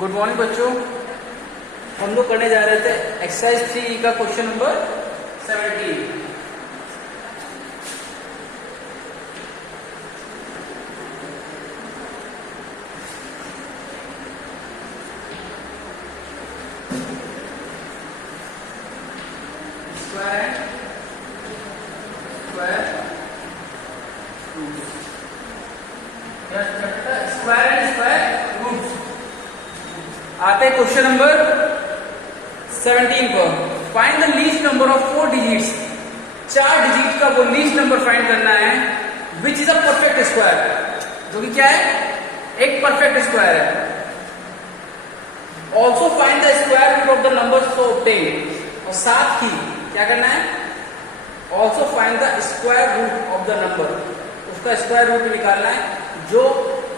Good morning बच्चों। हम लोग करने जा रहे थे एक्सरसाइज 3 का क्वेश्चन नंबर 17। आते हैं क्वेश्चन नंबर 17 पर। Find the least number of 4 digits. 4 digit का वो लीस्ट नंबर फाइंड करना है which is a perfect square, जो कि क्या है, एक परफेक्ट स्क्वायर है। Also find the square root of the number so obtain, और साथ ही क्या करना है, also find the square root of the number, उसका स्क्वायर रूट निकालना है जो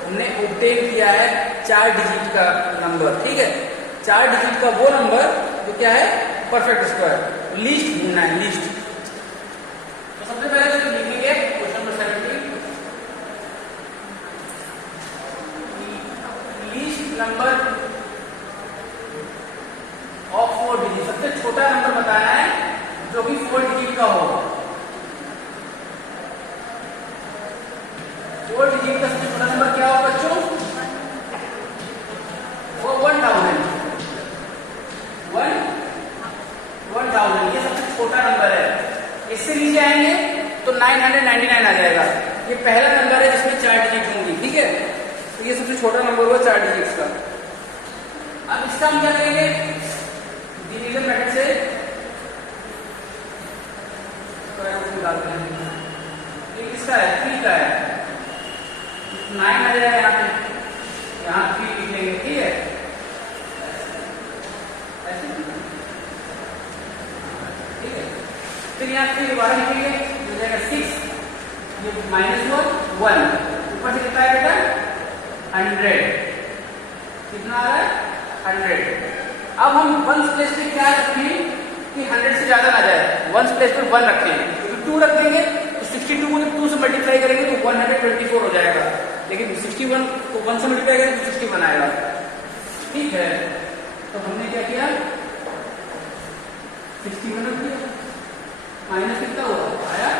हमने ऑब्टेन किया है 4 डिजिट का नंबर। ठीक है, 4 डिजिट का वो नंबर जो क्या है, परफेक्ट स्क्वायर। लीस्ट ढूंढना है, लीस्ट। तो सबसे पहले तो लिखेंगे question number 17, least number of 4 digit. सबसे छोटा नंबर बताना है जो कि 4 डिजिट का हो। 4 डिजिट का सबसे छोटा नंबर क्या होगा बच्चों? वो 1000। 1000 ये सबसे छोटा नंबर है। इससे नीचे आएंगे तो 999 आ जाएगा। ये पहला नंबर है जिसमें 4 डिजिट होंगी। ठीक है, तो ये सबसे छोटा नंबर हुआ 4 डिजिट का। अब इसका हम क्या करेंगे, डिवीजन मेथड से निकालते हैं। ये किसका है? 3 का है। 9 आ जाएगा यहाँ पे, यहाँ 3 लिखेंगे। ठीक है, ऐसे ठीक है। फिर यहाँ 3 दोबारा लिखेंगे, हो जाएगा 6, ये -1 1, ऊपर से कितना है बेटा? 100। कितना आ रहा है? 100। अब हम 1 प्लेस पे क्या रखें कि 100 से ज्यादा ना जाए। 1 प्लेस पे 1 रखें, क्योंकि 2 रख देंगे तो 62 को 2 से मल्टीप्लाई करेंगे तो 124 हो जाएगा। लेकिन 61 को 1 से मल्टीप्लाई करेंगे तो 61 आएगा। ठीक है, तो हमने क्या किया, 61 रख दिया, माइनस कितना हुआ, आया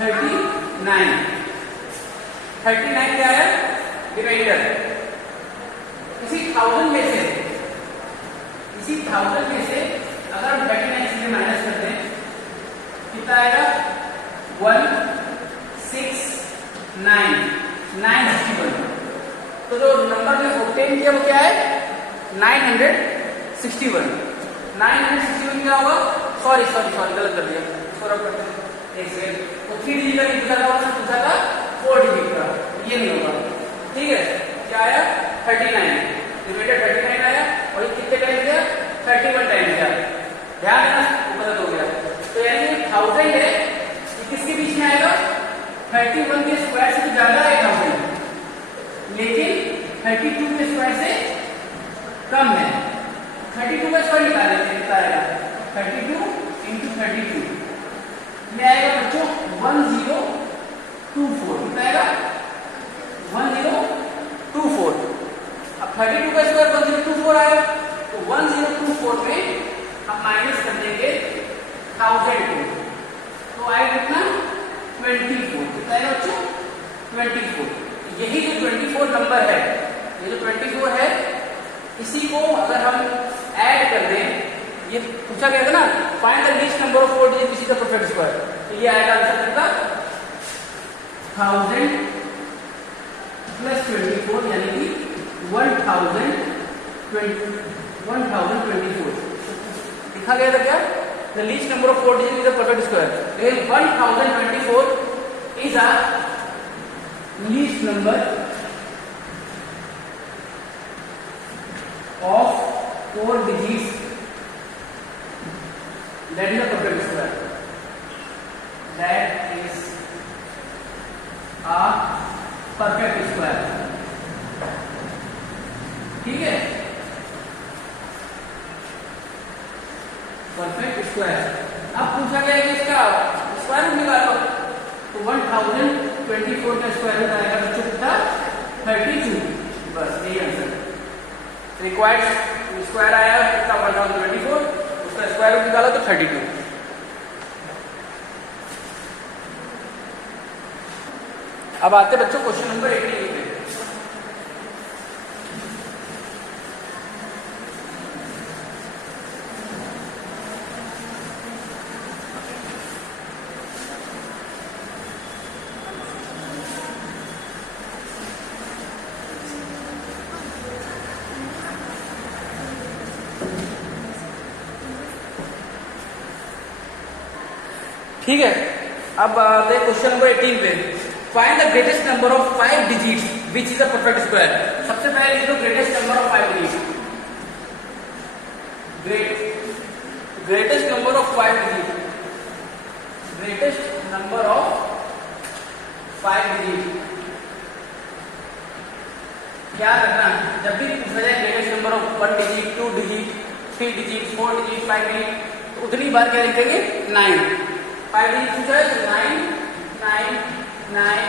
39। 39 क्या है? डिवाइडर। इसी 1000 में से अगर हम 39 से माइनस करते हैं कितना आएगा? 169 961। तो जो नंबर में ऑब्टेन किया वो क्या है? 961। 961 क्या होगा? सॉरी गलत कर दिया, सॉरी करते हैं, एक सेकंड। तो 3 डिजिट का पूछा था 4 डिजिट का, ये नहीं होगा। ठीक है, क्या आया? 39, रिमाइंडर 39 आया, और ये कितने टाइम दिया? 31 टाइम दिया। ध्यान देना, वो गलत हो गया। तो यानी 1000 है, ये किसके बीच में आएगा? 31 के स्क्वायर से ज्यादा है 1000, लेकिन 32 के स्क्वायर से कम है। 32 का स्क्वायर निकाल लेते हैं, कितना आएगा? 32 इंटू 32, ये आएगा बच्चों 1024। कितना आएगा? 1024। अब 32 का स्क्वायर 1024 आया, तो 1024 में हम माइनस कर देंगे 1000 को, तो आएगा कितना? 24। कितना है बच्चों? 24। यही जो 24 नंबर है, ये जो 24 है, इसी को अगर हम ऐड कर दें, ये पूछा गया था ना, find the least number of 4 digit which is the perfect square, तो ये आएगा आंसर कितना? 1000 प्लस 24, यानी कि 1024 लिखा गया था क्या? The least number of 4 digit is the perfect square. लेकिन 1024 is a least number of 4 digits, that is a perfect square. That is a perfect square. ठीक है, परफेक्ट स्क्वायर। अब पूछा गया है कि इसका स्क्वायर रूट निकालो, तो 1024 का स्क्वायर रूट आएगा बच्चों कितना? 32। बस यही आंसर। रिक्वायर्ड स्क्वायर आया कितना 1024, उसका स्क्वायर रूट निकाला तो 32। अब आते बच्चों क्वेश्चन नंबर 18 पे। ठीक है, अब आते क्वेश्चन नंबर 18 पे। Find the greatest number of 5 digits which is a perfect square. सबसे पहले लिख दो greatest number of 5 digits. Greatest number of 5 digit, greatest number of 5 digit. क्या करना, जब भी पूछा जाए greatest number of 1 digit, 2 digit, 3 digit, 4 digit, 5 digit, तो उतनी बार क्या लिखेंगे 9। 5 डिजिट पूछा है तो 9 9 9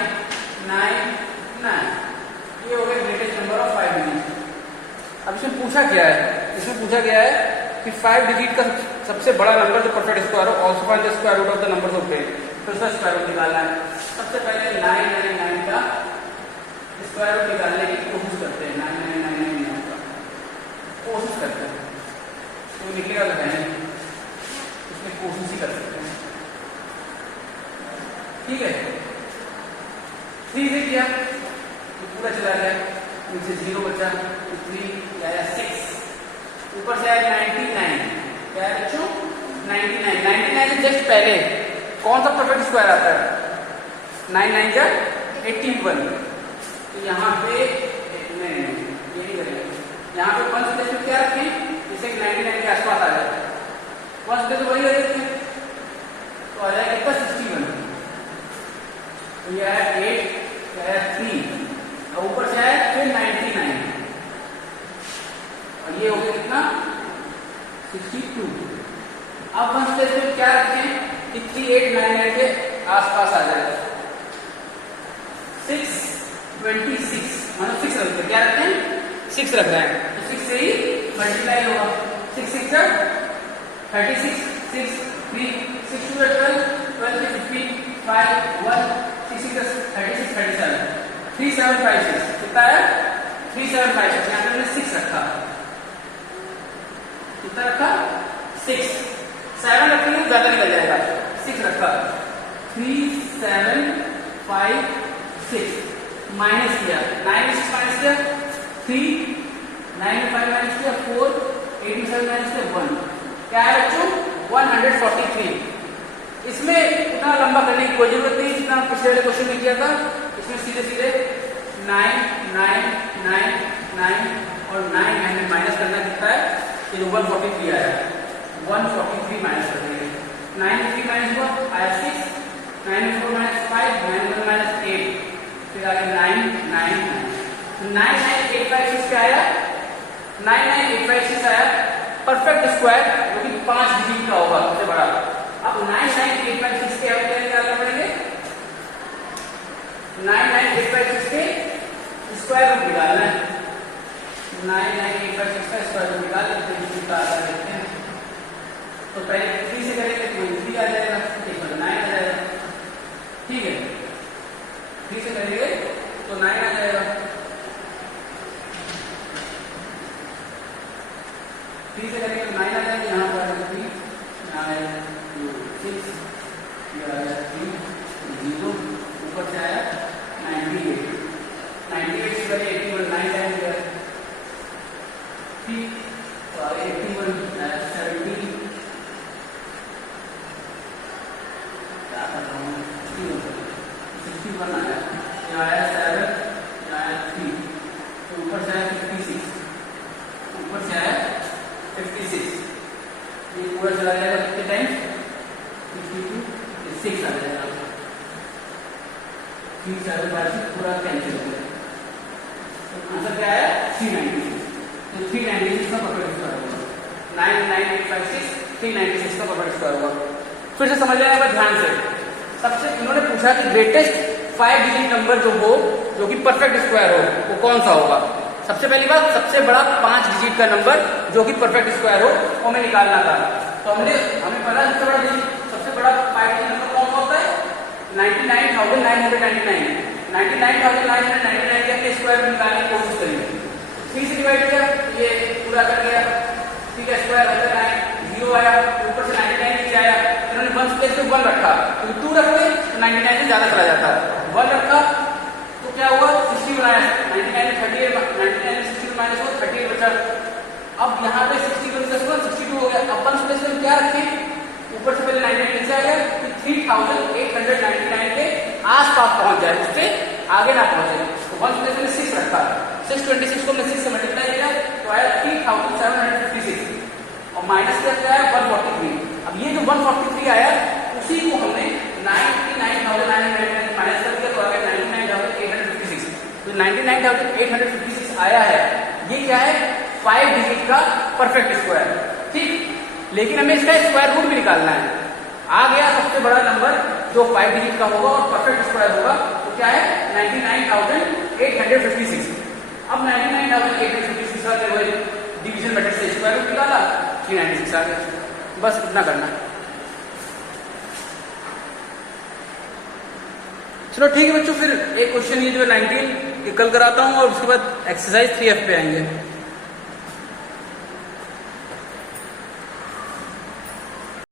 9 9, ये हो गया ग्रेटेस्ट नंबर ऑफ 5 डिजिट। अब इसमें पूछा क्या है, इसमें पूछा गया है कि 5 डिजिट का सबसे बड़ा नंबर जो परफेक्ट स्क्वायर हो, also find the square root of the numbers of base. तो उसका स्क्वायर रूट निकालना है। सबसे पहले 999 का स्क्वायर रूट निकालने की कोशिश करते हैं। 99999 का कोशिश करते हैं, तो निकलेगा तो है, इसमें कोशिश ही कर सकते हैं। ठीक है, 3 से किया तो पूरा चला गया, नीचे 0 बचा, 3 आया 6, ऊपर से आया 99। क्या है बच्चों 99। 99 से जस्ट पहले कौन सा परफेक्ट स्क्वायर आता है? 99 जा 81। तो यहाँ पे यही करेंगे, यहाँ पे 1 से जस्ट क्या रखें, जैसे 99 के आसपास आ जाए। 1 से तो वही रखेंगे, तो आ जाएगा कितना 61। तो ये आया 8, आया 3, और ऊपर से आया फिर 99, और ये हो गया कितना 62। अब 1 से फिर क्या रखें कि 3899 के आसपास आ जाए। 626 मतलब 6 रखते हैं, क्या रखते हैं 6 रख रहे हैं, तो 6 से ही मल्टीप्लाई होगा। 6 6 36, 6 3 6 2 12 12 15 5 1 6 6 36 37 3756 कितना है 3756। यहाँ पे हमने 6 रखा, कितना रखा 6। 7 रखेंगे ज्यादा निकल जाएगा, 6 रखा 3 7 5 6 माइनस किया, 9 में 6 माइनस किया 3, 9 में 5 माइनस किया 4, 8 में 7 माइनस किया 1। क्या है बच्चों 143। इसमें उतना लंबा करने की कोई जरूरत नहीं, जितना पिछले वाले क्वेश्चन में किया था। इसमें सीधे सीधे 9 9 9 9 और 9 9 में माइनस करना कितना है, ये 143 आया, 143 माइनस कर देंगे। 9 में 3 माइनस हुआ आया 6, 9 में 4 माइनस 5, 9 में माइनस 8, फिर आ गया 9 9 99856 क्या आया, 99856 आया परफेक्ट स्क्वायर, जो कि 5 डिजिट का होगा सबसे बड़ा। अब 99856 के क्या निकालना पड़ेंगे, 99856 के स्क्वायर रूट निकालना है। 99856 का स्क्वायर रूट निकाल लेते हैं। तो पहले 3 से करेंगे तो 3 आ जाएगा, 9 आ जाएगा। ठीक है, 3 से करेंगे तो 9 आ जाएगा। 3 से करेंगे तो 9 आ जाएगा, यहाँ पर 3, यहाँ आएगा 6, ये आ गया 3 0, ऊपर से आया 98। 98 से पहले 81 9 टाइम किया, ठीक, तो आगे 81 आया 70, क्या कर रहा हूँ 61 आया, यहाँ आया 7, यहाँ आया 3, तो ऊपर से आया 56, ऊपर से आया 56, ये पूरा चला जाएगा कितने टाइम 52, 6 आ जाएगा, 3 7 5 पूरा कैंसिल हो गया। तो आंसर क्या आया 396। तो 396 का परफेक्ट स्क्वायर होगा, 99856 396 का परफेक्ट स्क्वायर होगा। फिर से समझ लेना ध्यान से। सबसे इन्होंने पूछा कि ग्रेटेस्ट 5 डिजिट नंबर जो हो, जो कि परफेक्ट स्क्वायर हो, वो कौन सा होगा। सबसे पहली बात, सबसे बड़ा 5 डिजिट का नंबर जो कि परफेक्ट स्क्वायर हो वो हमें निकालना था। तो हमें पता सबसे बड़ा 5 डिजिट नंबर कौन सा होता है? 99,999। 99,999 के स्क्वायर में निकालने की कोशिश करेंगे। 3 से डिवाइड किया, ये पूरा कर गया, ठीक है, स्क्वायर अंदर आए, 0 आया, ऊपर से 99 नीचे आया, इन्होंने 1 प्लेस में 1 रखा, तो 2 रखते तो 99 से ज्यादा चला जाता, 1 रखा तो क्या हुआ, 60 बनाया, 99 में 38, 99 में 60 माइनस हुआ, 38 बचा। अब यहाँ पे 60 को 62 हो गया। अब 1 प्लेस में क्या रखे, ऊपर से पहले 99 नीचे आ गया, तो 3899 के आसपास पहुंच जाए, उससे आगे ना पहुंचे, तो 1 प्लेस में 6 रखा, 626 को हमने 6 से मल्टीप्लाई किया तो आया 3756, और माइनस क्या आया 143। अब ये जो 143 आया उसी को हमने 99,999 माइनस कर दिया तो आ गया 99,856। तो 99,856 आया है, ये क्या है, 5 डिजिट का परफेक्ट स्क्वायर, ठीक। लेकिन हमें इसका स्क्वायर रूट भी निकालना है। आ गया सबसे बड़ा नंबर जो 5 डिजिट का होगा और परफेक्ट स्क्वायर होगा, तो क्या है 99,856। अब 99,856 आते हुए डिवीजन मैट्रिक्स से स्क्वायर रूट निकाला, 396 आ गया। बस इतना करना है। चलो ठीक है बच्चों, फिर एक क्वेश्चन ये जो 19 कल कराता हूँ और उसके बाद एक्सरसाइज 3F पे आएंगे।